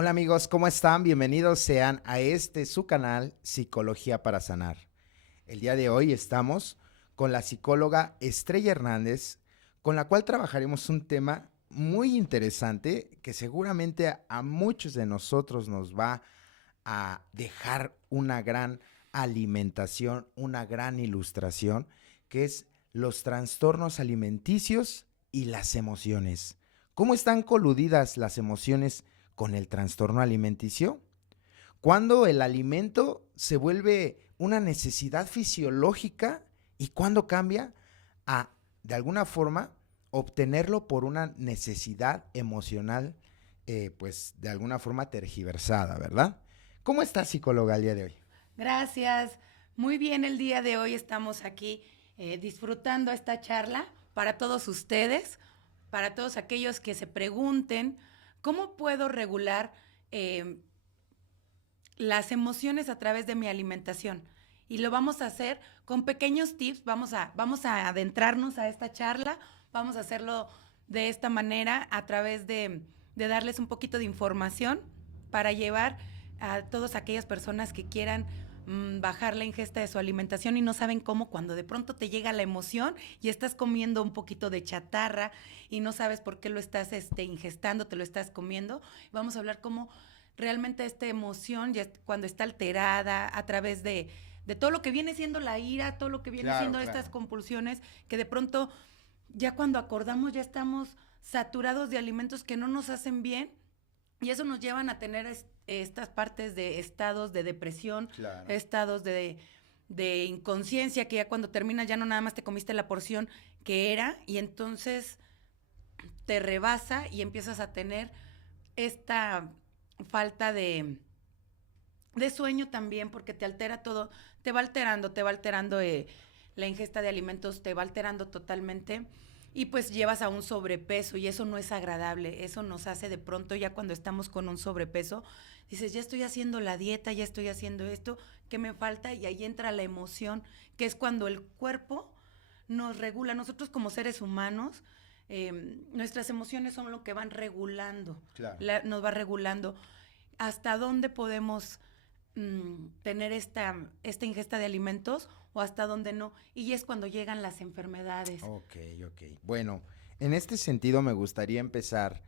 Hola amigos, ¿cómo están? Bienvenidos sean a este su canal Psicología para Sanar. El día de hoy estamos con la psicóloga Estrella Hernández, con la cual trabajaremos un tema muy interesante que seguramente a muchos de nosotros nos va a dejar una gran alimentación, una gran ilustración, que es los trastornos alimenticios y las emociones. ¿Cómo están coludidas las emociones con el trastorno alimenticio? ¿Cuándo el alimento se vuelve una necesidad fisiológica y cuándo cambia a, de alguna forma, obtenerlo por una necesidad emocional, pues de alguna forma tergiversada, ¿verdad? ¿Cómo está, psicóloga, el día de hoy? Gracias. Muy bien, el día de hoy estamos aquí disfrutando esta charla para todos ustedes, para todos aquellos que se pregunten cómo puedo regular eh, las emociones a través de mi alimentación. Y lo vamos a hacer con pequeños tips, vamos a adentrarnos a esta charla, vamos a hacerlo de esta manera a través de darles un poquito de información para llevar a todas aquellas personas que quieran bajar la ingesta de su alimentación y no saben cómo, cuando de pronto te llega la emoción y estás comiendo un poquito de chatarra y no sabes por qué lo estás ingestando, te lo estás comiendo. Vamos a hablar cómo realmente esta emoción, ya cuando está alterada a través de todo lo que viene siendo la ira, todo lo que viene Claro, siendo estas claro. compulsiones, que de pronto ya cuando acordamos ya estamos saturados de alimentos que no nos hacen bien y eso nos llevan a tener estas partes de estados de depresión, Claro. estados de inconsciencia, que ya cuando terminas ya no nada más te comiste la porción que era y entonces te rebasa y empiezas a tener esta falta de sueño también, porque te altera todo, te va alterando la ingesta de alimentos, te va alterando totalmente y pues llevas a un sobrepeso y eso no es agradable, eso nos hace de pronto ya cuando estamos con un sobrepeso, dices, ya estoy haciendo la dieta, ya estoy haciendo esto, ¿qué me falta? Y ahí entra la emoción, que es cuando el cuerpo nos regula, nosotros como seres humanos, nuestras emociones son lo que van regulando, Claro. nos va regulando hasta dónde podemos tener esta ingesta de alimentos o hasta dónde no. Y es cuando llegan las enfermedades. Ok, ok. Bueno, en este sentido me gustaría empezar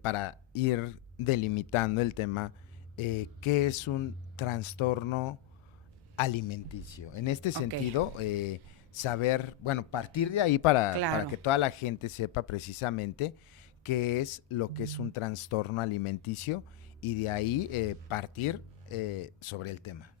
para ir delimitando el tema, ¿qué es un trastorno alimenticio? En este Ok, sentido, saber, bueno, partir de ahí para claro. que toda la gente sepa precisamente qué es lo que es un trastorno alimenticio y de ahí partir sobre el tema.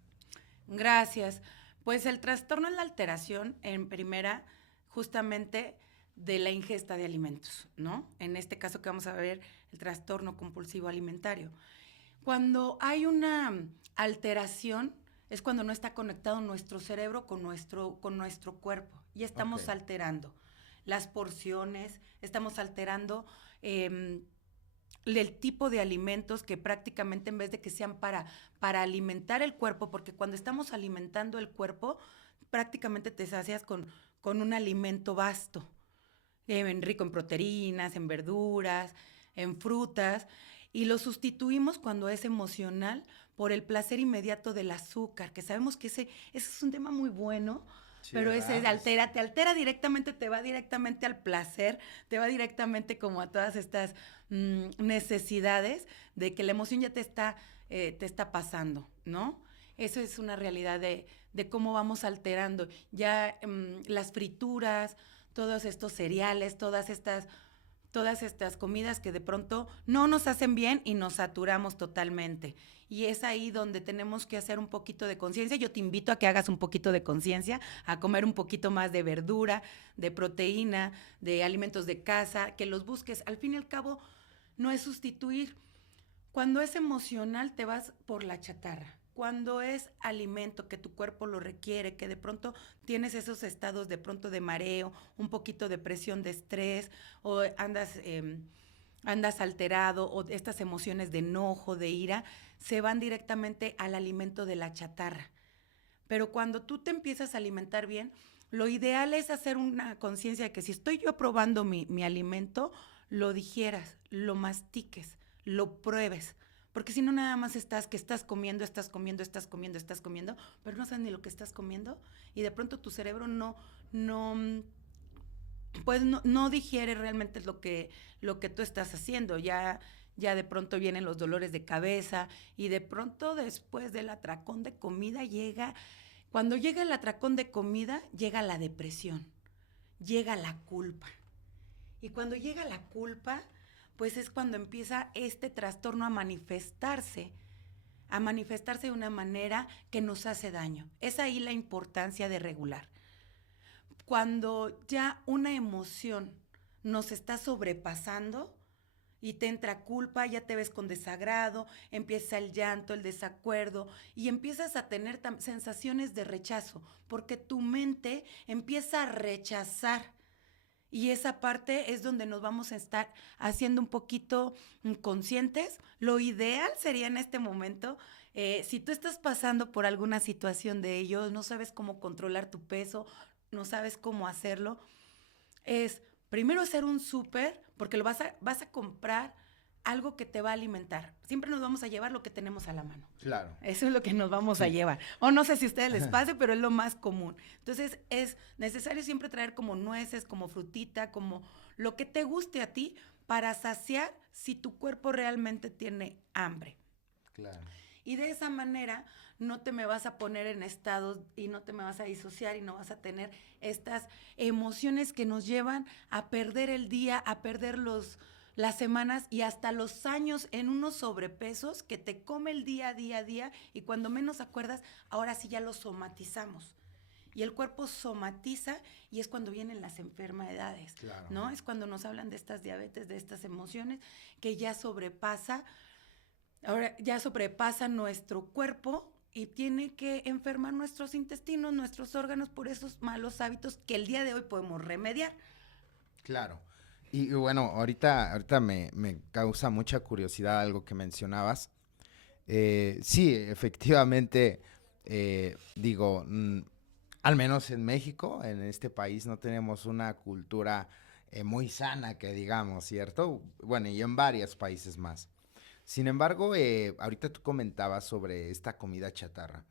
Gracias. Pues el trastorno es la alteración, en primera, justamente de la ingesta de alimentos, ¿no? En este caso que vamos a ver, el trastorno compulsivo alimentario. Cuando hay una alteración es cuando no está conectado nuestro cerebro con nuestro cuerpo y Ok, estamos alterando las porciones, estamos alterando eh, el tipo de alimentos que prácticamente en vez de que sean para alimentar el cuerpo, porque cuando estamos alimentando el cuerpo, prácticamente te sacias con un alimento vasto, rico en proteínas, en verduras, en frutas, y lo sustituimos cuando es emocional por el placer inmediato del azúcar, que sabemos que ese es un tema muy bueno, sí, pero ese ¿verdad? te altera directamente, te va directamente al placer, te va directamente como a todas estas necesidades de que la emoción ya te está pasando, ¿no? Eso es una realidad de cómo vamos alterando. Ya las frituras, todos estos cereales, todas estas comidas que de pronto no nos hacen bien y nos saturamos totalmente. Y es ahí donde tenemos que hacer un poquito de conciencia. Yo te invito a que hagas un poquito de conciencia, a comer un poquito más de verdura, de proteína, de alimentos de casa, que los busques. Al fin y al cabo, no es sustituir. Cuando es emocional, te vas por la chatarra. Cuando es alimento que tu cuerpo lo requiere, que de pronto tienes esos estados de pronto de mareo, un poquito de presión de estrés, o andas alterado, o estas emociones de enojo, de ira, se van directamente al alimento de la chatarra. Pero cuando tú te empiezas a alimentar bien, lo ideal es hacer una conciencia de que si estoy yo probando mi alimento, lo digieras, lo mastiques, lo pruebes, Porque si no, nada más estás comiendo, pero no sabes ni lo que estás comiendo y de pronto tu cerebro no digiere realmente lo que tú estás haciendo. Ya de pronto vienen los dolores de cabeza y de pronto después del atracón de comida cuando llega el atracón de comida, llega la depresión, llega la culpa. Y cuando llega la culpa, pues es cuando empieza este trastorno a manifestarse de una manera que nos hace daño. Es ahí la importancia de regular. Cuando ya una emoción nos está sobrepasando y te entra culpa, ya te ves con desagrado, empieza el llanto, el desacuerdo y empiezas a tener sensaciones de rechazo, porque tu mente empieza a rechazar. Y esa parte es donde nos vamos a estar haciendo un poquito conscientes. Lo ideal sería en este momento, si tú estás pasando por alguna situación de ello, no sabes cómo controlar tu peso, no sabes cómo hacerlo, es primero hacer un súper, porque vas a comprar algo que te va a alimentar. Siempre nos vamos a llevar lo que tenemos a la mano. Claro. Eso es lo que nos vamos a llevar. O no sé si a ustedes les pase, pero es lo más común. Entonces, es necesario siempre traer como nueces, como frutita, como lo que te guste a ti para saciar si tu cuerpo realmente tiene hambre. Claro. Y de esa manera no te me vas a poner en estados y no te me vas a disociar y no vas a tener estas emociones que nos llevan a perder el día, a perder las semanas y hasta los años en unos sobrepesos que te come el día a día y cuando menos acuerdas, ahora sí ya lo somatizamos. Y el cuerpo somatiza y es cuando vienen las enfermedades, claro, ¿no? Es cuando nos hablan de estas diabetes, de estas emociones que ya sobrepasa nuestro cuerpo y tiene que enfermar nuestros intestinos, nuestros órganos por esos malos hábitos que el día de hoy podemos remediar. Claro. Y bueno, ahorita me causa mucha curiosidad algo que mencionabas. Sí, efectivamente, digo, al menos en México, en este país, no tenemos una cultura muy sana, que digamos, ¿cierto? Bueno, y en varios países más. Sin embargo, ahorita tú comentabas sobre esta comida chatarra.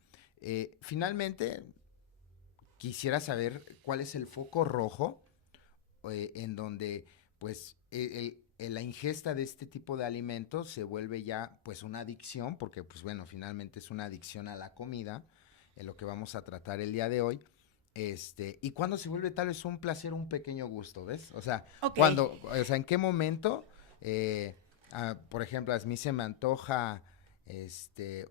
Finalmente, quisiera saber cuál es el foco rojo en donde pues la ingesta de este tipo de alimentos se vuelve ya pues una adicción, porque pues bueno, finalmente es una adicción a la comida, en lo que vamos a tratar el día de hoy. Y cuando se vuelve tal vez un placer, un pequeño gusto, ¿ves? O sea, Okay. ¿en qué momento, por ejemplo, a mí se me antoja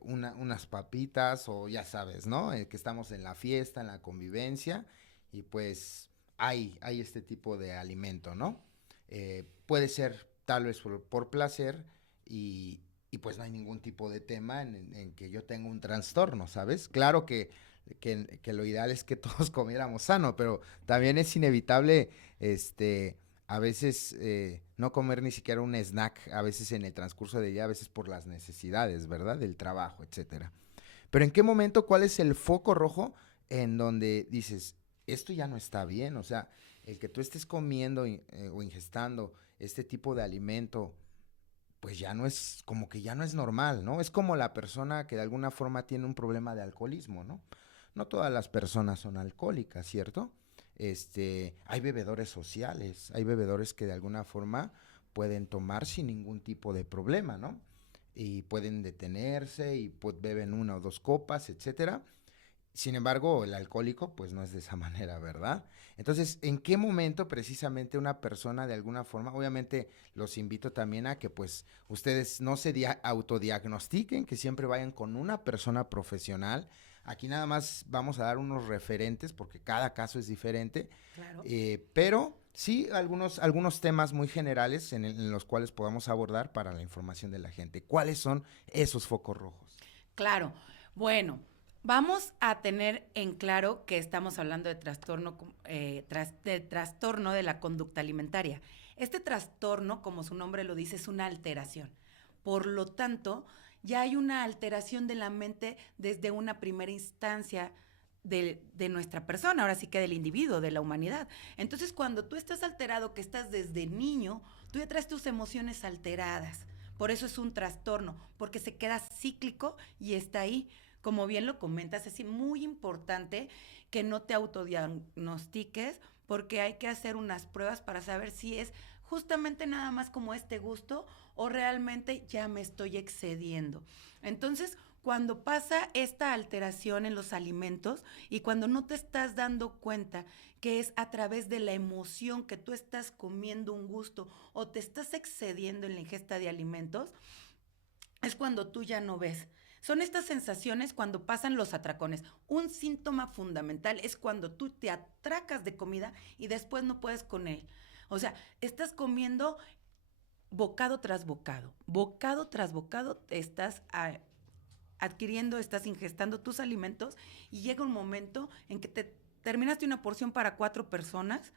unas papitas o ya sabes, ¿no? Que estamos en la fiesta, en la convivencia y pues hay este tipo de alimento, ¿no? Puede ser tal vez por placer y pues no hay ningún tipo de tema en que yo tenga un trastorno, ¿sabes? Claro que lo ideal es que todos comiéramos sano, pero también es inevitable, a veces no comer ni siquiera un snack, a veces en el transcurso del día, a veces por las necesidades, ¿verdad? Del trabajo, etcétera. Pero ¿en qué momento, cuál es el foco rojo en donde dices, esto ya no está bien? O sea, el que tú estés comiendo o ingestando este tipo de alimento, pues ya no es, como que ya no es normal, ¿no? Es como la persona que de alguna forma tiene un problema de alcoholismo, ¿no? No todas las personas son alcohólicas, ¿cierto? Hay bebedores sociales, hay bebedores que de alguna forma pueden tomar sin ningún tipo de problema, ¿no? Y pueden detenerse y pues beben una o dos copas, etcétera. Sin embargo, el alcohólico pues no es de esa manera, ¿verdad? Entonces, ¿en qué momento precisamente una persona de alguna forma, obviamente los invito también a que pues ustedes no se autodiagnostiquen, que siempre vayan con una persona profesional? Aquí nada más vamos a dar unos referentes porque cada caso es diferente, Claro. pero sí algunos temas muy generales en los cuales podamos abordar para la información de la gente. ¿Cuáles son esos focos rojos? Claro. Bueno, vamos a tener en claro que estamos hablando de trastorno de la conducta alimentaria. Este trastorno, como su nombre lo dice, es una alteración. Por lo tanto, ya hay una alteración de la mente desde una primera instancia de nuestra persona, ahora sí que del individuo, de la humanidad. Entonces, cuando tú estás alterado, que estás desde niño, tú ya traes tus emociones alteradas. Por eso es un trastorno, porque se queda cíclico y está ahí. Como bien lo comentas, es muy importante que no te autodiagnostiques, porque hay que hacer unas pruebas para saber si es justamente nada más como este gusto o realmente ya me estoy excediendo. Entonces, cuando pasa esta alteración en los alimentos y cuando no te estás dando cuenta que es a través de la emoción que tú estás comiendo un gusto o te estás excediendo en la ingesta de alimentos, es cuando tú ya no ves. Son estas sensaciones cuando pasan los atracones. Un síntoma fundamental es cuando tú te atracas de comida y después no puedes con él. O sea, estás comiendo bocado tras bocado, estás adquiriendo, estás ingestando tus alimentos y llega un momento en que te terminaste una porción para 4 personas,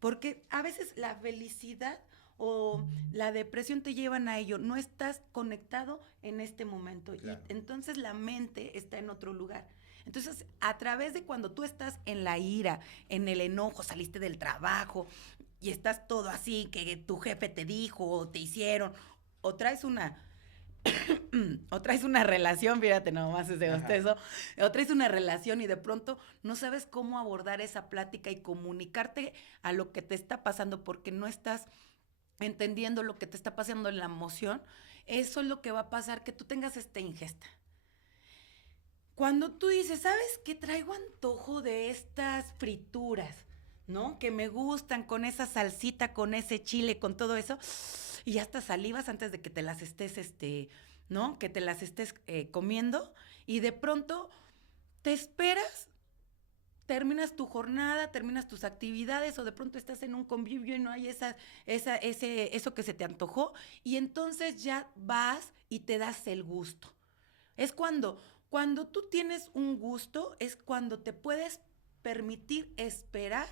porque a veces la felicidad o la depresión te llevan a ello, no estás conectado en este momento Claro. y entonces la mente está en otro lugar. Entonces, a través de cuando tú estás en la ira, en el enojo, saliste del trabajo y estás todo así, que tu jefe te dijo o te hicieron, o traes una o traes una relación, fíjate nomás ese bostezo, o traes una relación y de pronto no sabes cómo abordar esa plática y comunicarte a lo que te está pasando porque no estás entendiendo lo que te está pasando en la emoción, eso es lo que va a pasar, que tú tengas esta ingesta. Cuando tú dices, ¿sabes qué? Traigo antojo de estas frituras, ¿no? Que me gustan con esa salsita, con ese chile, con todo eso, y hasta salivas antes de que te las estés, ¿no? Que te las estés comiendo, y de pronto te esperas, terminas tu jornada, terminas tus actividades, o de pronto estás en un convivio y no hay eso que se te antojó, y entonces ya vas y te das el gusto. Es cuando tú tienes un gusto, es cuando te puedes permitir esperar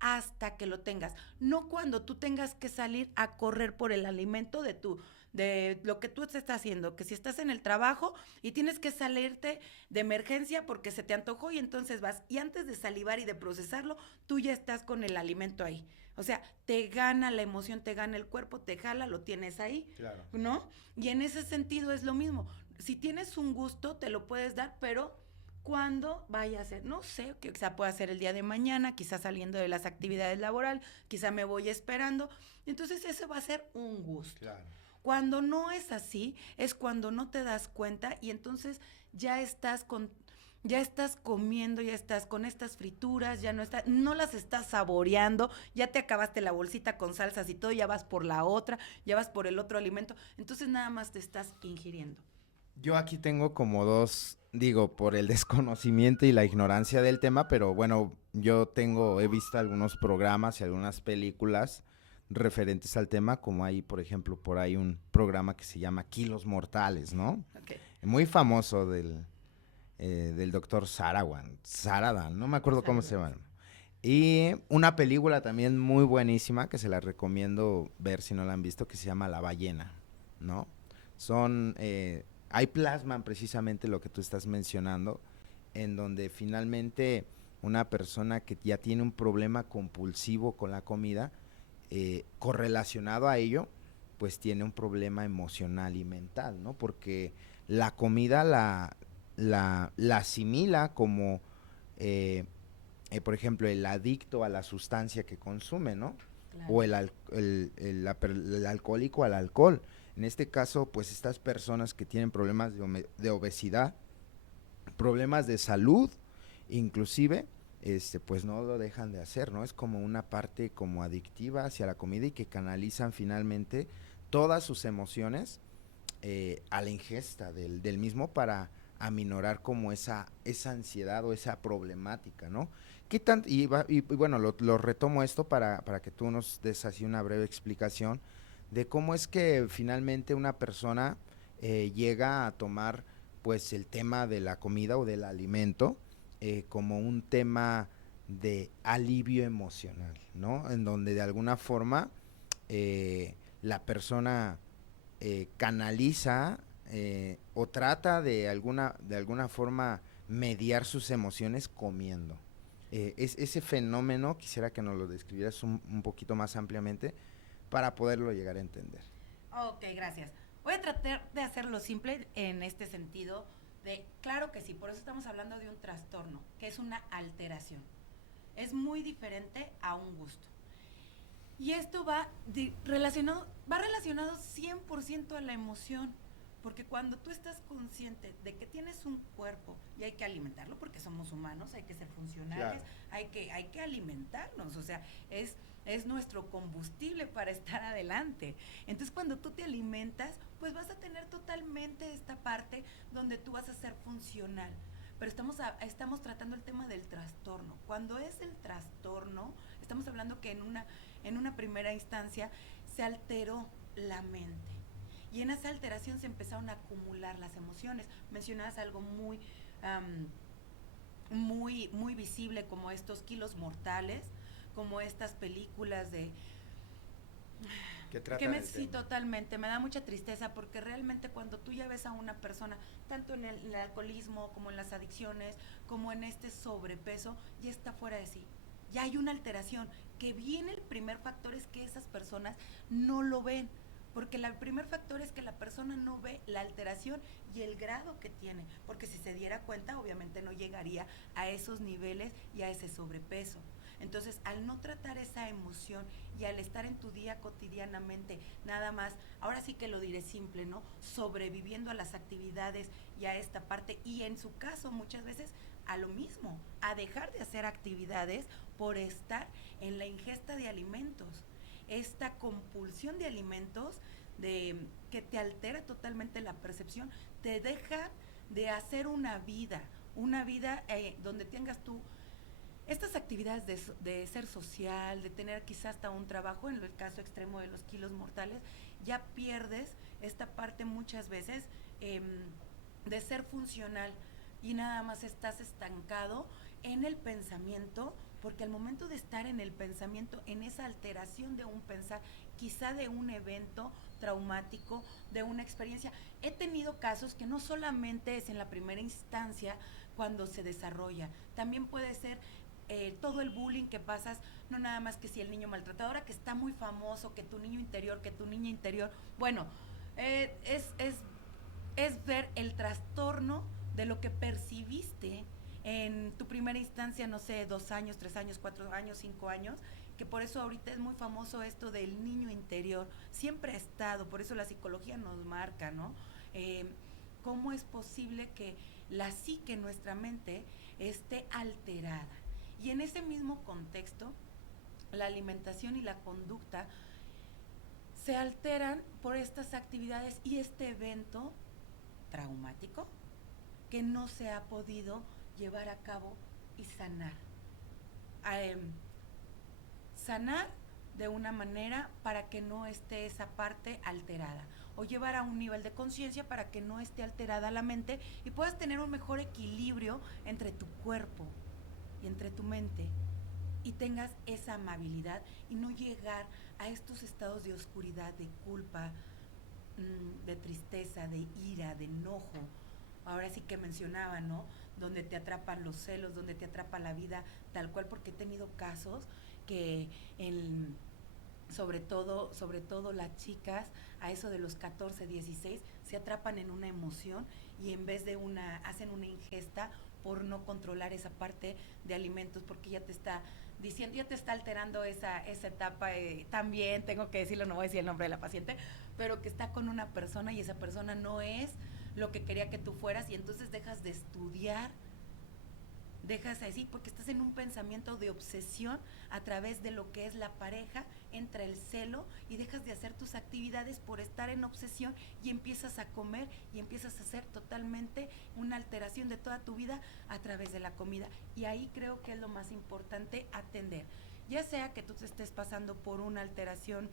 hasta que lo tengas. No cuando tú tengas que salir a correr por el alimento de lo que tú estás haciendo, que si estás en el trabajo y tienes que salirte de emergencia porque se te antojó y entonces vas y antes de salivar y de procesarlo, tú ya estás con el alimento ahí. O sea, te gana la emoción, te gana el cuerpo, te jala, lo tienes ahí, Claro. ¿no? Y en ese sentido es lo mismo. Si tienes un gusto, te lo puedes dar, pero cuando vaya a ser, no sé, quizá pueda ser el día de mañana, quizá saliendo de las actividades laborales, quizá me voy esperando. Entonces ese va a ser un gusto. Claro. Cuando no es así, es cuando no te das cuenta y entonces ya estás comiendo, ya estás con estas frituras, no las estás saboreando, ya te acabaste la bolsita con salsas y todo, ya vas por la otra, ya vas por el otro alimento, entonces nada más te estás ingiriendo. Yo aquí tengo como dos, digo, por el desconocimiento y la ignorancia del tema, pero bueno, he visto algunos programas y algunas películas referentes al tema, como hay, por ejemplo, por ahí un programa que se llama Kilos Mortales, ¿no? Okay. Muy famoso del doctor Saradan, no me acuerdo cómo se llama. Y una película también muy buenísima que se la recomiendo ver si no la han visto, que se llama La Ballena, ¿no? Ahí plasman precisamente lo que tú estás mencionando, en donde finalmente una persona que ya tiene un problema compulsivo con la comida, correlacionado a ello, pues tiene un problema emocional y mental, ¿no? Porque la comida la asimila como, por ejemplo, el adicto a la sustancia que consume, ¿no? Claro. O el alcohólico al alcohol. En este caso, pues estas personas que tienen problemas de obesidad, problemas de salud, inclusive, pues no lo dejan de hacer, ¿no? Es como una parte como adictiva hacia la comida y que canalizan finalmente todas sus emociones a la ingesta del mismo para aminorar como esa ansiedad o esa problemática, ¿no? Y bueno, lo retomo esto para que tú nos des así una breve explicación de cómo es que finalmente una persona llega a tomar pues el tema de la comida o del alimento como un tema de alivio emocional, ¿no? En donde de alguna forma la persona canaliza o trata de alguna forma mediar sus emociones comiendo. Ese fenómeno quisiera que nos lo describieras un poquito más ampliamente para poderlo llegar a entender. Ok, gracias. Voy a tratar de hacerlo simple en este sentido de, claro que sí, por eso estamos hablando de un trastorno, que es una alteración. Es muy diferente a un gusto. Y esto va relacionado 100% a la emoción, porque cuando tú estás consciente de que tienes un cuerpo y hay que alimentarlo, porque somos humanos, hay que ser funcionales, Claro. hay que alimentarnos, o sea, es nuestro combustible para estar adelante. Entonces, cuando tú te alimentas, pues vas a tener totalmente esta parte donde tú vas a ser funcional. Pero estamos tratando el tema del trastorno. Cuando es el trastorno, estamos hablando que en una primera instancia se alteró la mente. Y en esa alteración se empezaron a acumular las emociones. Mencionabas algo muy visible, como estos kilos mortales, como estas películas de Que tratan el sí, tema. totalmente, me da mucha tristeza porque realmente cuando tú ya ves a una persona, tanto en el alcoholismo como en las adicciones, como en este sobrepeso, ya está fuera de sí. Ya hay una alteración, que viene el primer factor es que esas personas no lo ven, porque el primer factor es que la persona no ve la alteración y el grado que tiene, porque si se diera cuenta obviamente no llegaría a esos niveles y a ese sobrepeso. Entonces, al no tratar esa emoción y al estar en tu día cotidianamente, nada más, ahora sí que lo diré simple, ¿no? Sobreviviendo a las actividades y a esta parte, y en su caso muchas veces a lo mismo, a dejar de hacer actividades por estar en la ingesta de alimentos. Esta compulsión de alimentos que te altera totalmente la percepción, te deja de hacer una vida donde tengas tú estas actividades de ser social, de tener quizás hasta un trabajo, en el caso extremo de los kilos mortales, ya pierdes esta parte muchas veces de ser funcional y nada más estás estancado en el pensamiento, porque al momento de estar en el pensamiento, en esa alteración de un pensar, quizá de un evento traumático, de una experiencia, he tenido casos que no solamente es en la primera instancia cuando se desarrolla, también puede ser todo el bullying que pasas, no nada más que si el niño maltratado, ahora que está muy famoso, que tu niño interior, que tu niña interior, bueno, eh, es, es, es ver el trastorno de lo que percibiste en tu primera instancia, no sé, 2 años, 3 años, 4 años, 5 años, que por eso ahorita es muy famoso esto del niño interior, siempre ha estado, por eso la psicología nos marca, ¿no? Eh, ¿Cómo es posible que la psique, nuestra mente, esté alterada? Y en ese mismo contexto, la alimentación y la conducta se alteran por estas actividades y este evento traumático que no se ha podido llevar a cabo y sanar. Eh, Sanar de una manera para que no esté esa parte alterada o llevar a un nivel de conciencia para que no esté alterada la mente y puedas tener un mejor equilibrio entre tu cuerpo y entre tu mente y tengas esa amabilidad y no llegar a estos estados de oscuridad, de culpa, de tristeza, de ira, de enojo. Ahora sí que mencionaba, ¿no? Donde te atrapan los celos, donde te atrapa la vida tal cual, porque he tenido casos que en, sobre todo las chicas a eso de los 14, 16 se atrapan en una emoción y en vez de hacen una ingesta por no controlar esa parte de alimentos porque ya te está diciendo, ya te está alterando esa etapa, también tengo que decirlo, no voy a decir el nombre de la paciente, pero que está con una persona y esa persona no es lo que quería que tú fueras y entonces dejas de estudiar, dejas así porque estás en un pensamiento de obsesión a través de lo que es la pareja, entra el celo y dejas de hacer tus actividades por estar en obsesión y empiezas a comer y empiezas a hacer totalmente una alteración de toda tu vida a través de la comida y ahí creo que es lo más importante atender, ya sea que tú te estés pasando por una alteración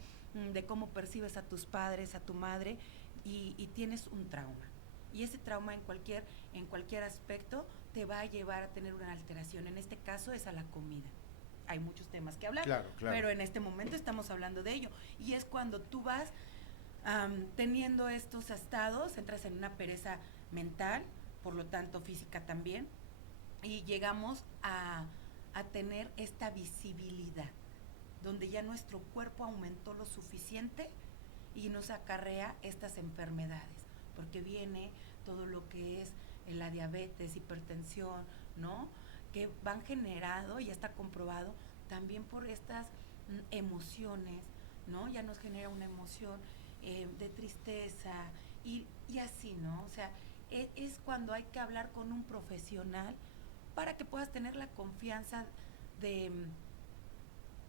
de cómo percibes a tus padres, a tu madre y tienes un trauma y ese trauma en cualquier aspecto te va a llevar a tener una alteración. En este caso es a la comida. Hay muchos temas que hablar, Claro, claro. pero en este momento estamos hablando de ello. Y es cuando tú vas teniendo estos estados, entras en una pereza mental, por lo tanto física también, y llegamos a tener esta visibilidad, donde ya nuestro cuerpo aumentó lo suficiente y nos acarrea estas enfermedades, porque viene todo lo que es la diabetes, hipertensión, ¿no? Que van generado, ya está comprobado, también por estas emociones, ¿no? Ya nos genera una emoción de tristeza y así, ¿no? O sea, es cuando hay que hablar con un profesional para que puedas tener la confianza de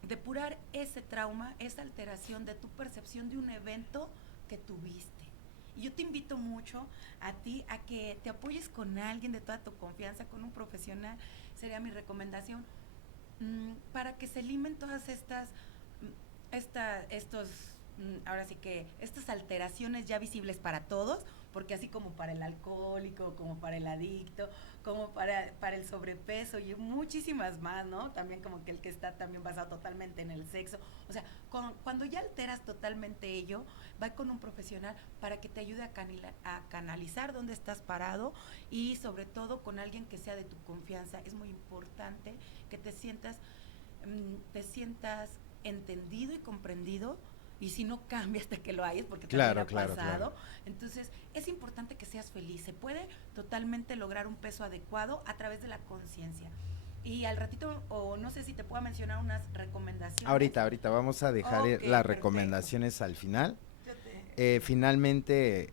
depurar ese trauma, esa alteración de tu percepción de un evento que tuviste. Y yo te invito mucho a ti a que te apoyes con alguien de toda tu confianza, con un profesional, sería mi recomendación, para que se limen todas estos, ahora sí que, estas alteraciones ya visibles para todos, porque así como para el alcohólico, como para el adicto, como para el sobrepeso y muchísimas más, ¿no? También como que el que está también basado totalmente en el sexo. O sea, cuando ya alteras totalmente ello, va con un profesional para que te ayude a canalizar dónde estás parado y sobre todo con alguien que sea de tu confianza. Es muy importante que te sientas entendido y comprendido, y si no cambia hasta que lo hayas, porque también Claro, ha claro, pasado. claro. Entonces, es importante que seas feliz. Se puede totalmente lograr un peso adecuado a través de la conciencia. Y al ratito, o no sé si te puedo mencionar unas recomendaciones. Ahorita vamos a dejar Ok, las perfecto. recomendaciones al final. Yo te... Finalmente,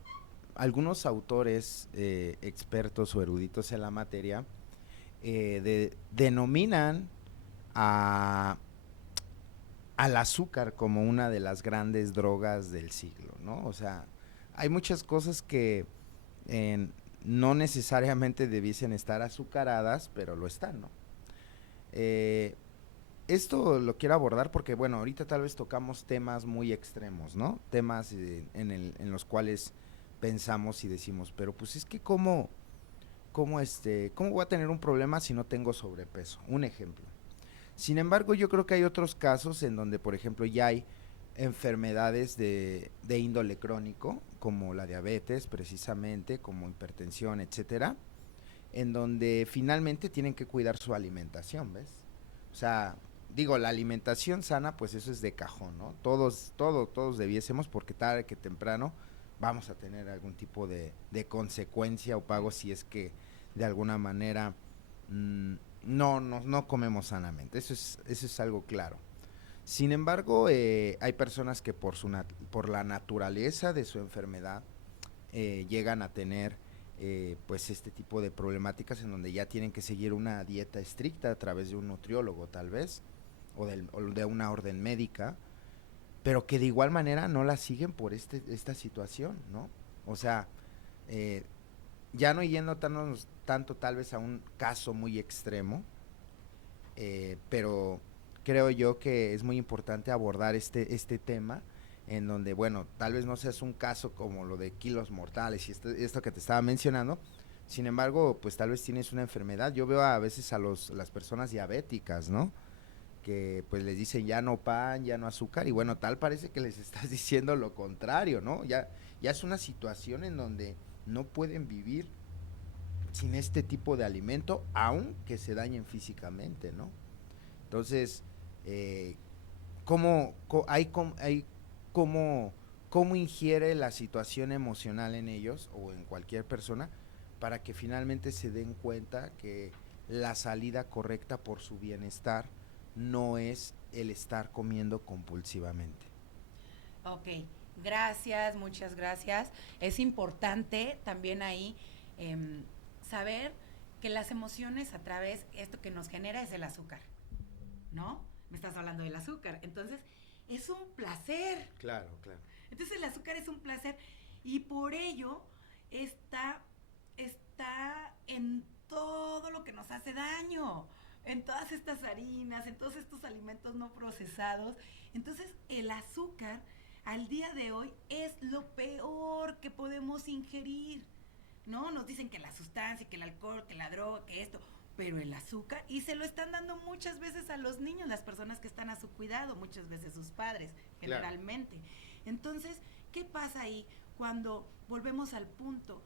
algunos autores expertos o eruditos en la materia denominan a, al azúcar como una de las grandes drogas del siglo, ¿no? O sea, hay muchas cosas que no necesariamente debiesen estar azucaradas, pero lo están, ¿no? Eh, Esto lo quiero abordar porque, bueno, ahorita tal vez tocamos temas muy extremos, ¿no? Temas en los cuales pensamos y decimos, pero pues es que ¿cómo voy a tener un problema si no tengo sobrepeso? Un ejemplo. Sin embargo, yo creo que hay otros casos en donde, por ejemplo, ya hay enfermedades de índole crónico, como la diabetes, precisamente, como hipertensión, etcétera, en donde finalmente tienen que cuidar su alimentación, ¿ves? O sea, digo, la alimentación sana, pues eso es de cajón, ¿no? Todos debiésemos, porque tarde que temprano vamos a tener algún tipo de consecuencia o pago si es que de alguna manera mmm, no comemos sanamente. Eso es algo claro. Sin embargo, hay personas que por la naturaleza de su enfermedad llegan a tener pues este tipo de problemáticas en donde ya tienen que seguir una dieta estricta a través de un nutriólogo tal vez o de una orden médica, pero que de igual manera no la siguen por esta situación, ¿no? O sea, eh, ya no yendo tanto tal vez a un caso muy extremo, pero creo yo que es muy importante abordar este tema en donde, bueno, tal vez no seas un caso como lo de kilos mortales y esto que te estaba mencionando, sin embargo, pues tal vez tienes una enfermedad. Yo veo a veces las personas diabéticas, ¿no? Que pues les dicen ya no pan, ya no azúcar, y bueno, tal parece que les estás diciendo lo contrario, ¿no? Ya es una situación en donde no pueden vivir sin este tipo de alimento, aunque se dañen físicamente, ¿no? Entonces, eh, hay cómo, cómo ingiere la situación emocional en ellos o en cualquier persona para que finalmente se den cuenta que la salida correcta por su bienestar no es el estar comiendo compulsivamente. Ok, gracias, muchas gracias. Es importante también ahí saber que las emociones a través, esto que nos genera es el azúcar, ¿no? Me estás hablando del azúcar. Entonces, es un placer. Claro, claro. Entonces, el azúcar es un placer y por ello está, está en todo lo que nos hace daño, en todas estas harinas, en todos estos alimentos no procesados. Entonces, el azúcar al día de hoy es lo peor que podemos ingerir. ¿No? Nos dicen que la sustancia, que el alcohol, que la droga, que esto, pero el azúcar, y se lo están dando muchas veces a los niños, las personas que están a su cuidado, muchas veces sus padres, generalmente. Claro. Entonces, ¿qué pasa ahí cuando volvemos al punto?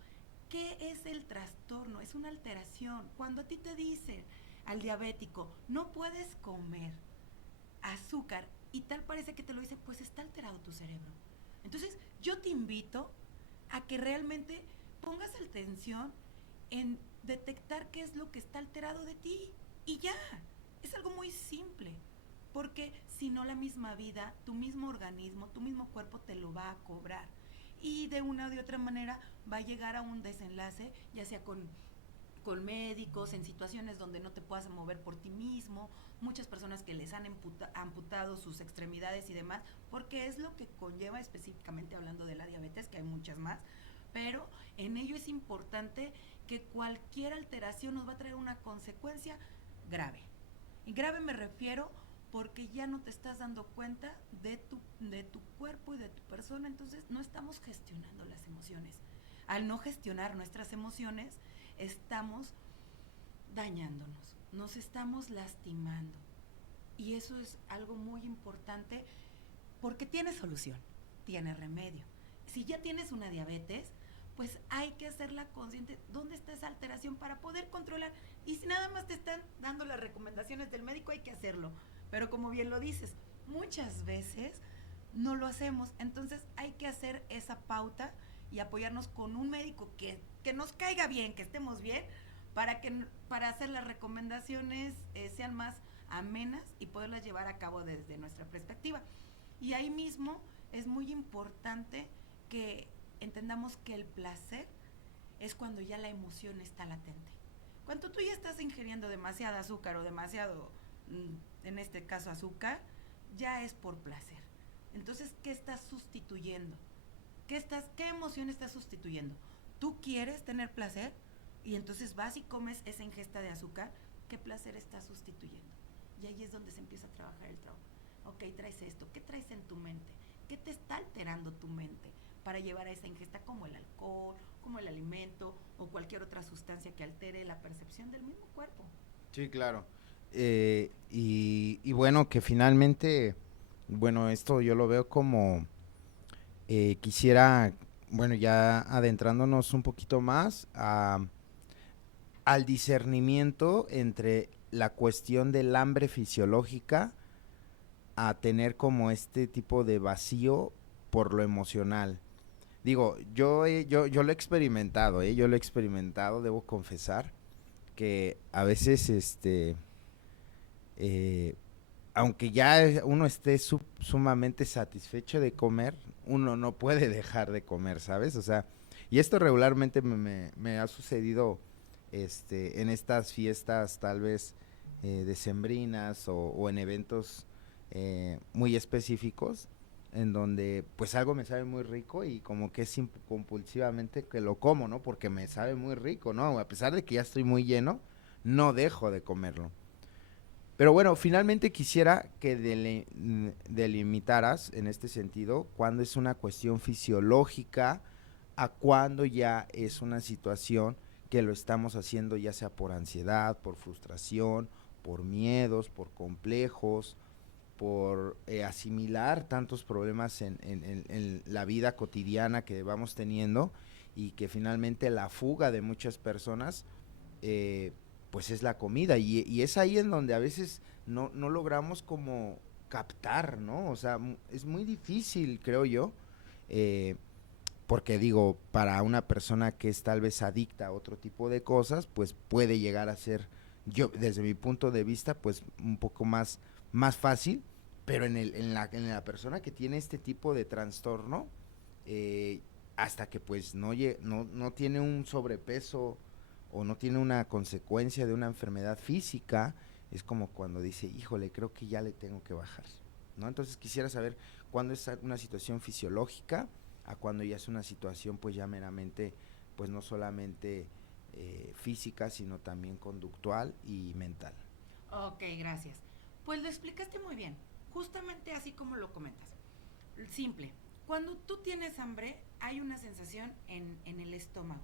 ¿Qué es el trastorno? Es una alteración. Cuando a ti te dicen al diabético, no puedes comer azúcar, y tal parece que te lo dicen, pues está alterado tu cerebro. Entonces, yo te invito a que realmente pongas atención en detectar qué es lo que está alterado de ti. Y ya, es algo muy simple. Porque si no, la misma vida, tu mismo organismo, tu mismo cuerpo te lo va a cobrar. Y de una o de otra manera va a llegar a un desenlace, ya sea con médicos, en situaciones donde no te puedas mover por ti mismo, muchas personas que les han amputado sus extremidades y demás, porque es lo que conlleva, específicamente hablando de la diabetes, que hay muchas más, pero en ello es importante que cualquier alteración nos va a traer una consecuencia grave. Y grave me refiero porque ya no te estás dando cuenta de tu cuerpo y de tu persona, entonces no estamos gestionando las emociones. Al no gestionar nuestras emociones, estamos dañándonos, nos estamos lastimando. Y eso es algo muy importante porque tiene solución, tiene remedio. Si ya tienes una diabetes, pues hay que hacerla consciente. ¿Dónde está esa alteración para poder controlar? Y si nada más te están dando las recomendaciones del médico, hay que hacerlo. Pero como bien lo dices, muchas veces no lo hacemos. Entonces hay que hacer esa pauta y apoyarnos con un médico que nos caiga bien, que estemos bien, para hacer las recomendaciones sean más amenas y poderlas llevar a cabo desde nuestra perspectiva. Y ahí mismo es muy importante que entendamos que el placer es cuando ya la emoción está latente. Cuando tú ya estás ingiriendo demasiado azúcar o demasiado, en este caso azúcar, ya es por placer. Entonces, ¿qué estás sustituyendo? ¿Qué emoción estás sustituyendo? ¿Tú quieres tener placer? Y entonces vas y comes esa ingesta de azúcar. ¿Qué placer estás sustituyendo? Y ahí es donde se empieza a trabajar el trauma. Ok, traes esto. ¿Qué traes en tu mente? ¿Qué te está alterando tu mente para llevar a esa ingesta, como el alcohol, como el alimento o cualquier otra sustancia que altere la percepción del mismo cuerpo? Sí, claro. Y bueno, que finalmente, bueno, esto yo lo veo como quisiera, bueno, ya adentrándonos un poquito más al discernimiento entre la cuestión del hambre fisiológica a tener como este tipo de vacío por lo emocional. Digo, yo lo he experimentado, yo lo he experimentado, debo confesar que a veces, eh, aunque ya uno esté sumamente satisfecho de comer, uno no puede dejar de comer, ¿sabes? O sea, y esto regularmente me ha sucedido en estas fiestas tal vez decembrinas o en eventos muy específicos en donde pues algo me sabe muy rico y como que es compulsivamente que lo como, ¿no? Porque me sabe muy rico, ¿no? A pesar de que ya estoy muy lleno, no dejo de comerlo. Pero bueno, finalmente quisiera que delimitaras en este sentido cuándo es una cuestión fisiológica a cuándo ya es una situación que lo estamos haciendo ya sea por ansiedad, por frustración, por miedos, por complejos, por asimilar tantos problemas en la vida cotidiana que vamos teniendo y que finalmente la fuga de muchas personas pues es la comida y es ahí en donde a veces no logramos como captar, ¿no? O sea, es muy difícil, creo yo, eh, porque digo, para una persona que es tal vez adicta a otro tipo de cosas, pues puede llegar a ser, yo desde mi punto de vista, pues un poco más fácil, pero en la persona que tiene este tipo de trastorno, eh, hasta que pues no tiene un sobrepeso o no tiene una consecuencia de una enfermedad física, es como cuando dice, híjole, creo que ya le tengo que bajar, ¿no? Entonces quisiera saber cuándo es una situación fisiológica a cuando ya es una situación pues ya meramente, pues no solamente física, sino también conductual y mental. Ok, gracias. Pues lo explicaste muy bien, justamente así como lo comentas. Simple. Cuando tú tienes hambre, hay una sensación en el estómago.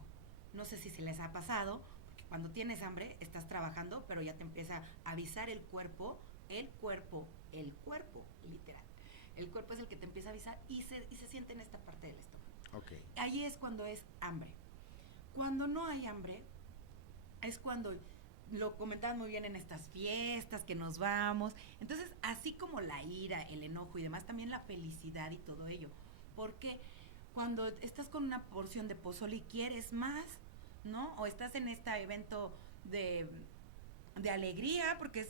No sé si se les ha pasado, porque cuando tienes hambre, estás trabajando, pero ya te empieza a avisar el cuerpo, literal. El cuerpo es el que te empieza a avisar y se siente en esta parte del estómago. Ok. Ahí es cuando es hambre. Cuando no hay hambre, es cuando lo comentabas muy bien en estas fiestas que nos vamos. Entonces, así como la ira, el enojo y demás, también la felicidad y todo ello. Porque cuando estás con una porción de pozole y quieres más, ¿no? O estás en este evento de alegría, porque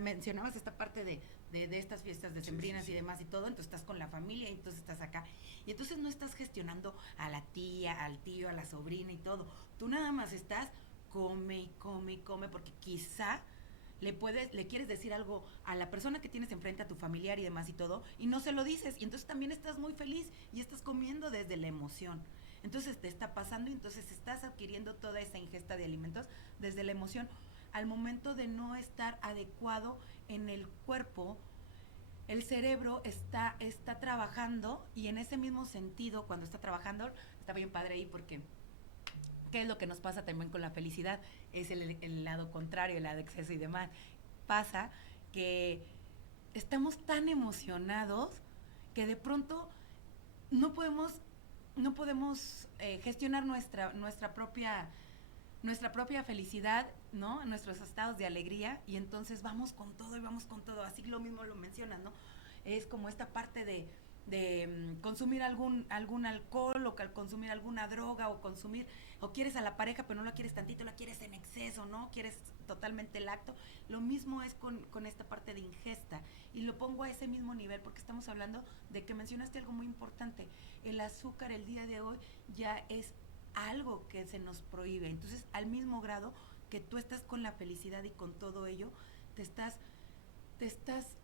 mencionabas esta parte de estas fiestas decembrinas y demás y todo, entonces estás con la familia y entonces estás acá. Y entonces no estás gestionando a la tía, al tío, a la sobrina y todo. Tú nada más estás come y come y come, porque quizá le quieres decir algo a la persona que tienes enfrente, a tu familiar y demás y todo, y no se lo dices, y entonces también estás muy feliz y estás comiendo desde la emoción. Entonces te está pasando y entonces estás adquiriendo toda esa ingesta de alimentos desde la emoción. Al momento de no estar adecuado en el cuerpo, el cerebro está trabajando, y en ese mismo sentido, cuando está trabajando, está bien padre ahí porque ¿qué es lo que nos pasa también con la felicidad? Es el lado contrario, el lado de exceso y demás. Pasa que estamos tan emocionados que de pronto no podemos, no podemos gestionar nuestra propia felicidad, ¿no? Nuestros estados de alegría, y entonces vamos con todo y vamos con todo. Así lo mismo lo mencionas, ¿no? Es como esta parte de consumir algún alcohol, o consumir alguna droga, o quieres a la pareja pero no la quieres tantito, la quieres en exceso, ¿no? Quieres totalmente el acto. Lo mismo es con esta parte de ingesta, y lo pongo a ese mismo nivel porque estamos hablando de que mencionaste algo muy importante. El azúcar el día de hoy ya es algo que se nos prohíbe. Entonces, al mismo grado que tú estás con la felicidad y con todo ello, te estás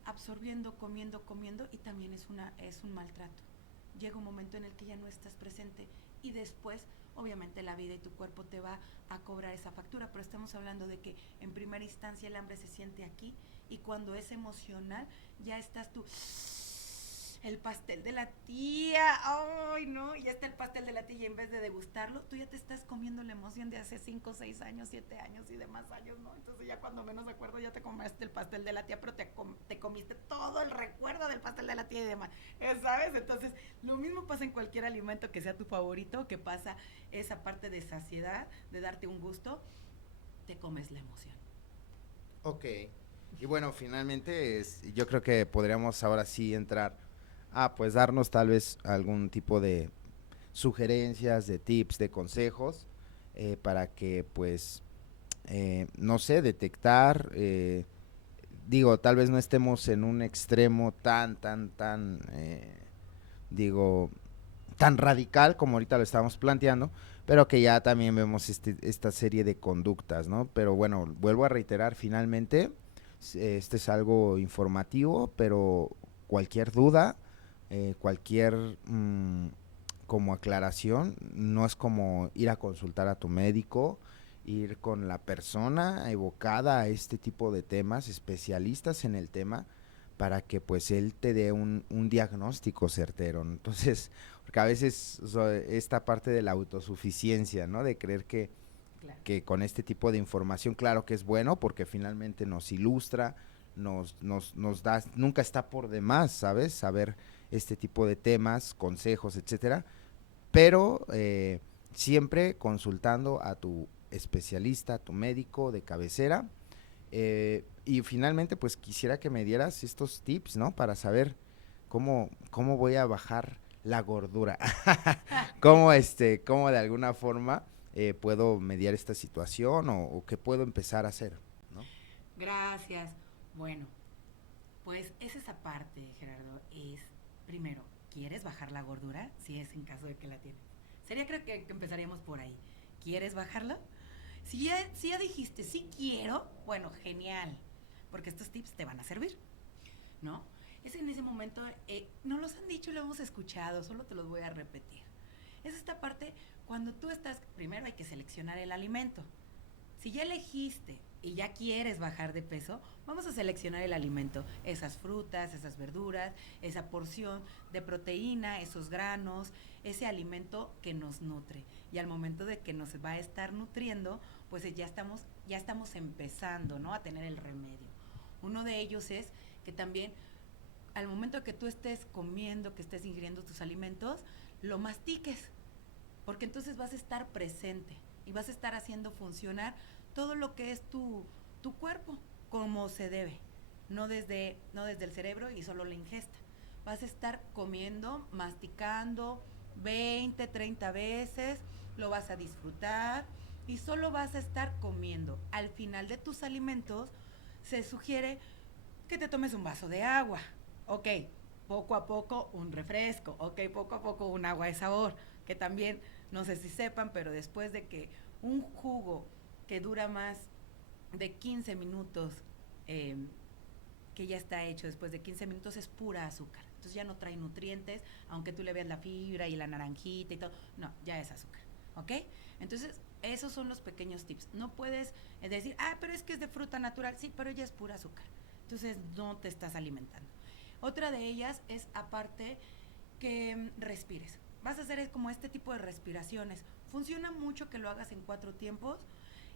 absorbiendo, comiendo, y también es un maltrato. Llega un momento en el que ya no estás presente, y después, obviamente, la vida y tu cuerpo te va a cobrar esa factura, pero estamos hablando de que en primera instancia el hambre se siente aquí, y cuando es emocional, ya estás tú, el pastel de la tía, ay no, y ya está el pastel de la tía, y en vez de degustarlo, tú ya te estás comiendo la emoción de hace 5, 6 años, 7 años y demás años, ¿no? Entonces ya cuando menos acuerdo ya te comiste el pastel de la tía, pero te comiste todo el recuerdo del pastel de la tía y demás, ¿sabes? Entonces lo mismo pasa en cualquier alimento que sea tu favorito, que pasa esa parte de saciedad, de darte un gusto, te comes la emoción. Ok. Y bueno, finalmente yo creo que podríamos ahora sí entrar a pues darnos tal vez algún tipo de sugerencias, de tips, de consejos para que pues, no sé, detectar, digo, tal vez no estemos en un extremo digo, tan radical como ahorita lo estamos planteando, pero que ya también vemos esta serie de conductas, ¿no? Pero bueno, vuelvo a reiterar, finalmente, este es algo informativo, pero cualquier duda, cualquier como aclaración, no es como ir a consultar a tu médico, ir con la persona evocada a este tipo de temas, especialistas en el tema, para que pues él te dé un diagnóstico certero. Entonces, porque a veces esta parte de la autosuficiencia, ¿no? De creer Claro. que con este tipo de información, claro que es bueno, porque finalmente nos ilustra, nos da, nunca está por demás, ¿sabes? Saber este tipo de temas, consejos, etcétera, pero siempre consultando a tu especialista, a tu médico de cabecera. Y finalmente, pues quisiera que me dieras estos tips, ¿no? Para saber cómo voy a bajar la gordura. Cómo de alguna forma puedo mediar esta situación, o qué puedo empezar a hacer, ¿no? Gracias. Bueno, pues es esa parte, Gerardo, es, primero, ¿quieres bajar la gordura? Si es en caso de que la tienes. Sería, creo que empezaríamos por ahí. ¿Quieres bajarla? Si ya dijiste, sí quiero, bueno, genial, porque estos tips te van a servir, ¿no? Es en ese momento, no los han dicho, lo hemos escuchado, solo te los voy a repetir. Es esta parte cuando tú estás, primero hay que seleccionar el alimento. Si ya elegiste y ya quieres bajar de peso, vamos a seleccionar el alimento, esas frutas, esas verduras, esa porción de proteína, esos granos, ese alimento que nos nutre. Y al momento de que nos va a estar nutriendo, pues ya estamos empezando, ¿no? A tener el remedio. Uno de ellos es que también al momento que tú estés comiendo, que estés ingiriendo tus alimentos, lo mastiques, porque entonces vas a estar presente y vas a estar haciendo funcionar todo lo que es tu cuerpo como se debe, no desde el cerebro y solo la ingesta. vas a estar comiendo, masticando 20, 30 veces, lo vas a disfrutar y solo vas a estar comiendo. Al final de tus alimentos se sugiere que te tomes un vaso de agua. Ok, poco a poco un refresco. Ok, poco a poco un agua de sabor. Que también, no sé si sepan, pero después de que un jugo que dura más de 15 minutos, eh, que ya está hecho, después de 15 minutos es pura azúcar. Entonces ya no trae nutrientes, aunque tú le veas la fibra y la naranjita y todo. No, ya es azúcar. ¿Ok? Entonces, esos son los pequeños tips. No puedes decir, pero es que es de fruta natural. Sí, pero ya es pura azúcar. Entonces, no te estás alimentando. Otra de ellas es, aparte, que respires. Vas a hacer como este tipo de respiraciones. Funciona mucho que lo hagas en 4 tiempos.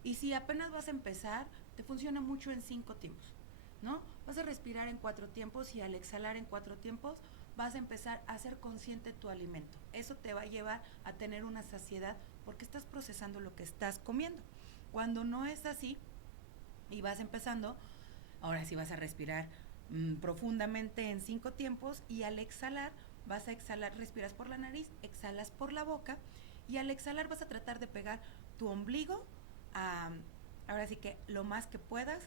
Y si apenas vas a empezar, te funciona mucho en 5 tiempos, ¿no? Vas a respirar en 4 tiempos y al exhalar en 4 tiempos vas a empezar a ser consciente de tu alimento. Eso te va a llevar a tener una saciedad porque estás procesando lo que estás comiendo. Cuando no es así y vas empezando, ahora sí vas a respirar profundamente en 5 tiempos y al exhalar vas a exhalar, respiras por la nariz, exhalas por la boca y al exhalar vas a tratar de pegar tu ombligo a, ahora sí que lo más que puedas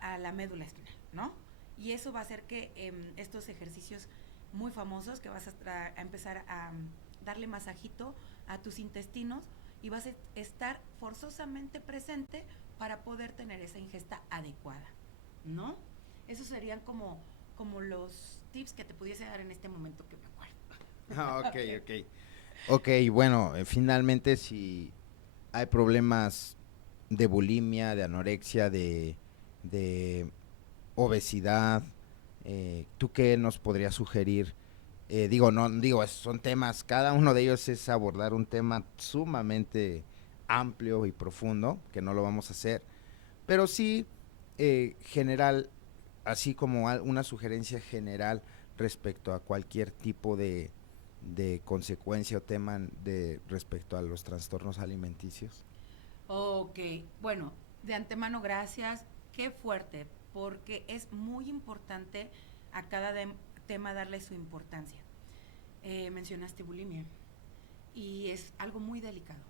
a la médula espinal, ¿no? Y eso va a hacer que estos ejercicios muy famosos que vas a empezar a darle masajito a tus intestinos y vas a estar forzosamente presente para poder tener esa ingesta adecuada, ¿no? Esos serían como los tips que te pudiese dar en este momento que me acuerdo. Ok. Ok, bueno, finalmente si hay problemas de bulimia, de anorexia, de obesidad, ¿tú qué nos podrías sugerir? Son temas, cada uno de ellos es abordar un tema sumamente amplio y profundo, que no lo vamos a hacer, pero sí general, así como una sugerencia general respecto a cualquier tipo de consecuencia o tema de respecto a los trastornos alimenticios. Ok, bueno, de antemano gracias, qué fuerte, porque es muy importante a cada tema darle su importancia. Mencionaste bulimia y es algo muy delicado.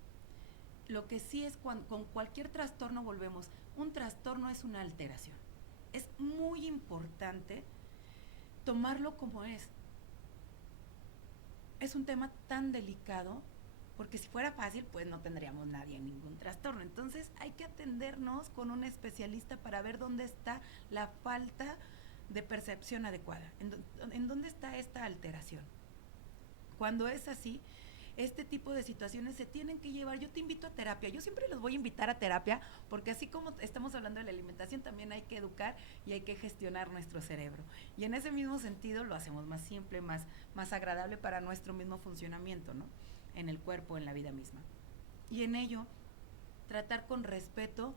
Lo que sí es con cualquier trastorno volvemos, un trastorno es una alteración. Es muy importante tomarlo como es. Es un tema tan delicado porque si fuera fácil, pues no tendríamos nadie ningún trastorno. Entonces hay que atendernos con un especialista para ver dónde está la falta de percepción adecuada, en dónde está esta alteración. Cuando es así, este tipo de situaciones se tienen que llevar. Yo te invito a terapia. Yo siempre los voy a invitar a terapia porque así como estamos hablando de la alimentación, también hay que educar y hay que gestionar nuestro cerebro. Y en ese mismo sentido lo hacemos más simple, más agradable para nuestro mismo funcionamiento, ¿no? En el cuerpo, en la vida misma. Y en ello, tratar con respeto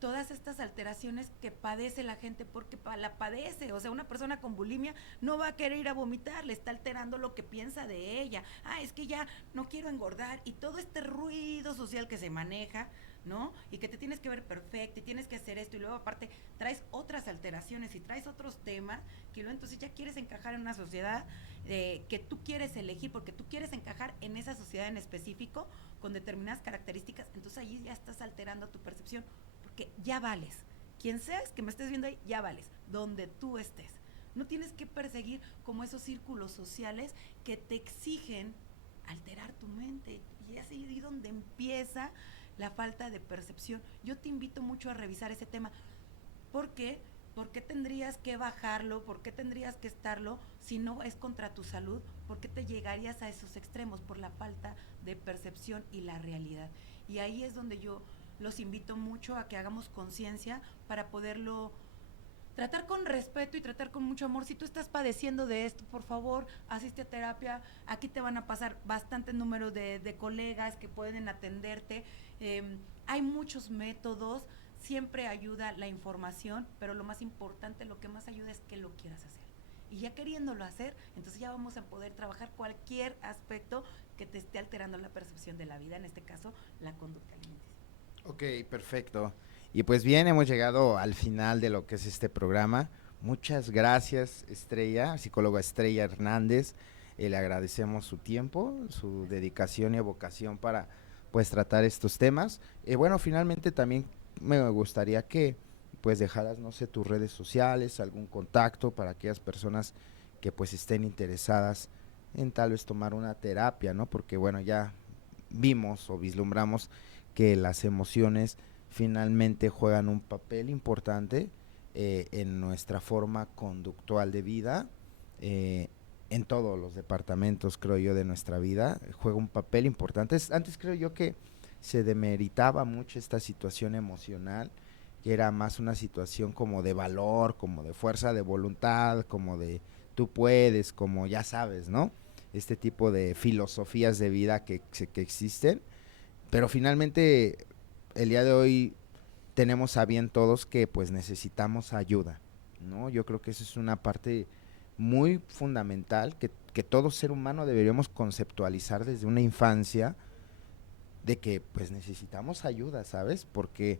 todas estas alteraciones que padece la gente porque la padece. O sea, una persona con bulimia no va a querer ir a vomitar, le está alterando lo que piensa de ella. Es que ya no quiero engordar y todo este ruido social que se maneja, ¿no? Y que te tienes que ver perfecto y tienes que hacer esto y luego aparte traes otras alteraciones y traes otros temas que luego entonces ya quieres encajar en una sociedad que tú quieres elegir porque tú quieres encajar en esa sociedad en específico con determinadas características, entonces allí ya estás alterando tu percepción porque ya vales. Quien seas que me estés viendo ahí, ya vales, donde tú estés. No tienes que perseguir como esos círculos sociales que te exigen alterar tu mente. Y es ahí donde empieza la falta de percepción. Yo te invito mucho a revisar ese tema. ¿Por qué? ¿Por qué tendrías que bajarlo? ¿Por qué tendrías que estarlo si no es contra tu salud? ¿Por qué te llegarías a esos extremos? Por la falta de percepción y la realidad. Y ahí es donde yo los invito mucho a que hagamos conciencia para poderlo tratar con respeto y tratar con mucho amor. Si tú estás padeciendo de esto, por favor, asiste a terapia. Aquí te van a pasar bastantes números de colegas que pueden atenderte. Hay muchos métodos, siempre ayuda la información, pero lo más importante, lo que más ayuda es que lo quieras hacer. Y ya queriéndolo hacer, entonces ya vamos a poder trabajar cualquier aspecto que te esté alterando la percepción de la vida, en este caso, la conducta alimenticia. Ok, perfecto. Y pues bien, hemos llegado al final de lo que es este programa. Muchas gracias, Estrella, psicóloga Estrella Hernández. Le agradecemos su tiempo, su dedicación y vocación para pues tratar estos temas. Bueno, finalmente también me gustaría que pues dejaras, no sé, tus redes sociales, algún contacto para aquellas personas que pues estén interesadas en tal vez tomar una terapia, ¿no? Porque bueno, ya vimos o vislumbramos que las emociones finalmente juegan un papel importante en nuestra forma conductual de vida, en todos los departamentos, creo yo, de nuestra vida, juega un papel importante. Antes creo yo que se demeritaba mucho esta situación emocional, que era más una situación como de valor, como de fuerza de voluntad, como de tú puedes, como ya sabes, ¿no? Este tipo de filosofías de vida que existen, pero finalmente el día de hoy tenemos a bien todos que pues necesitamos ayuda, ¿no? Yo creo que eso es una parte muy fundamental que todo ser humano deberíamos conceptualizar desde una infancia, de que pues necesitamos ayuda, ¿sabes? Porque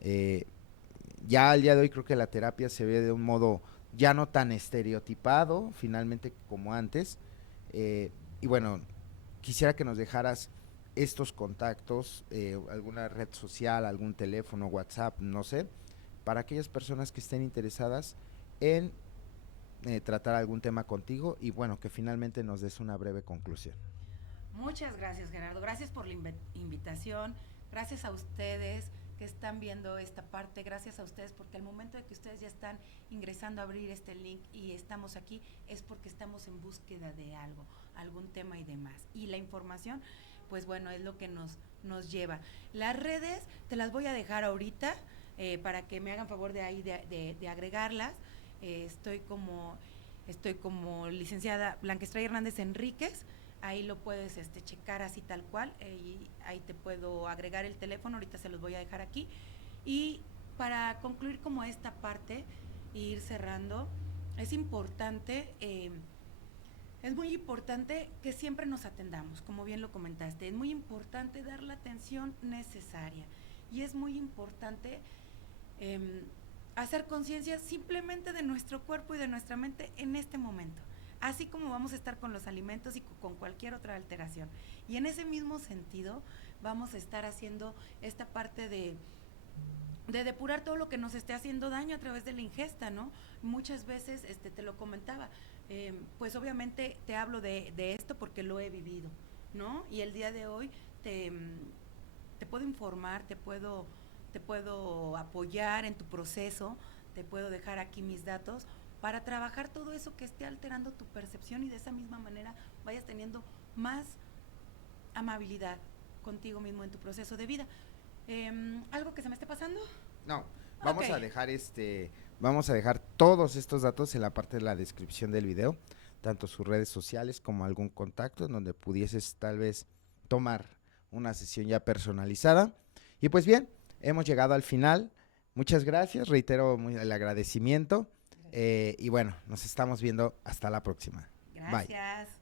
eh, ya al día de hoy creo que la terapia se ve de un modo ya no tan estereotipado, finalmente, como antes. Y bueno, quisiera que nos dejaras estos contactos, alguna red social, algún teléfono, WhatsApp, no sé, para aquellas personas que estén interesadas en tratar algún tema contigo y bueno, que finalmente nos des una breve conclusión. Muchas gracias, Gerardo. Gracias por la invitación. Gracias a ustedes que están viendo esta parte. Gracias a ustedes porque al momento de que ustedes ya están ingresando a abrir este link y estamos aquí, es porque estamos en búsqueda de algo, algún tema y demás. Y la información, pues bueno, es lo que nos lleva. Las redes te las voy a dejar ahorita para que me hagan favor de ahí de agregarlas. Estoy como licenciada Blanca Estrella Hernández Enríquez. Ahí lo puedes checar así tal cual, y ahí te puedo agregar el teléfono, ahorita se los voy a dejar aquí. Y para concluir como esta parte e ir cerrando, es importante, es muy importante que siempre nos atendamos, como bien lo comentaste, es muy importante dar la atención necesaria y es muy importante hacer conciencia simplemente de nuestro cuerpo y de nuestra mente en este momento, así como vamos a estar con los alimentos y con cualquier otra alteración. Y en ese mismo sentido vamos a estar haciendo esta parte de depurar todo lo que nos esté haciendo daño a través de la ingesta, ¿no? Muchas veces, te lo comentaba, pues obviamente te hablo de esto porque lo he vivido, ¿no? Y el día de hoy te puedo informar, te puedo apoyar en tu proceso, te puedo dejar aquí mis datos para trabajar todo eso que esté alterando tu percepción y de esa misma manera vayas teniendo más amabilidad contigo mismo en tu proceso de vida. ¿Algo que se me esté pasando? No, vamos Okay. a dejar vamos a dejar todos estos datos en la parte de la descripción del video, tanto sus redes sociales como algún contacto en donde pudieses tal vez tomar una sesión ya personalizada. Y pues bien, hemos llegado al final. Muchas gracias, reitero el agradecimiento. Y bueno, nos estamos viendo hasta la próxima. Gracias. Bye.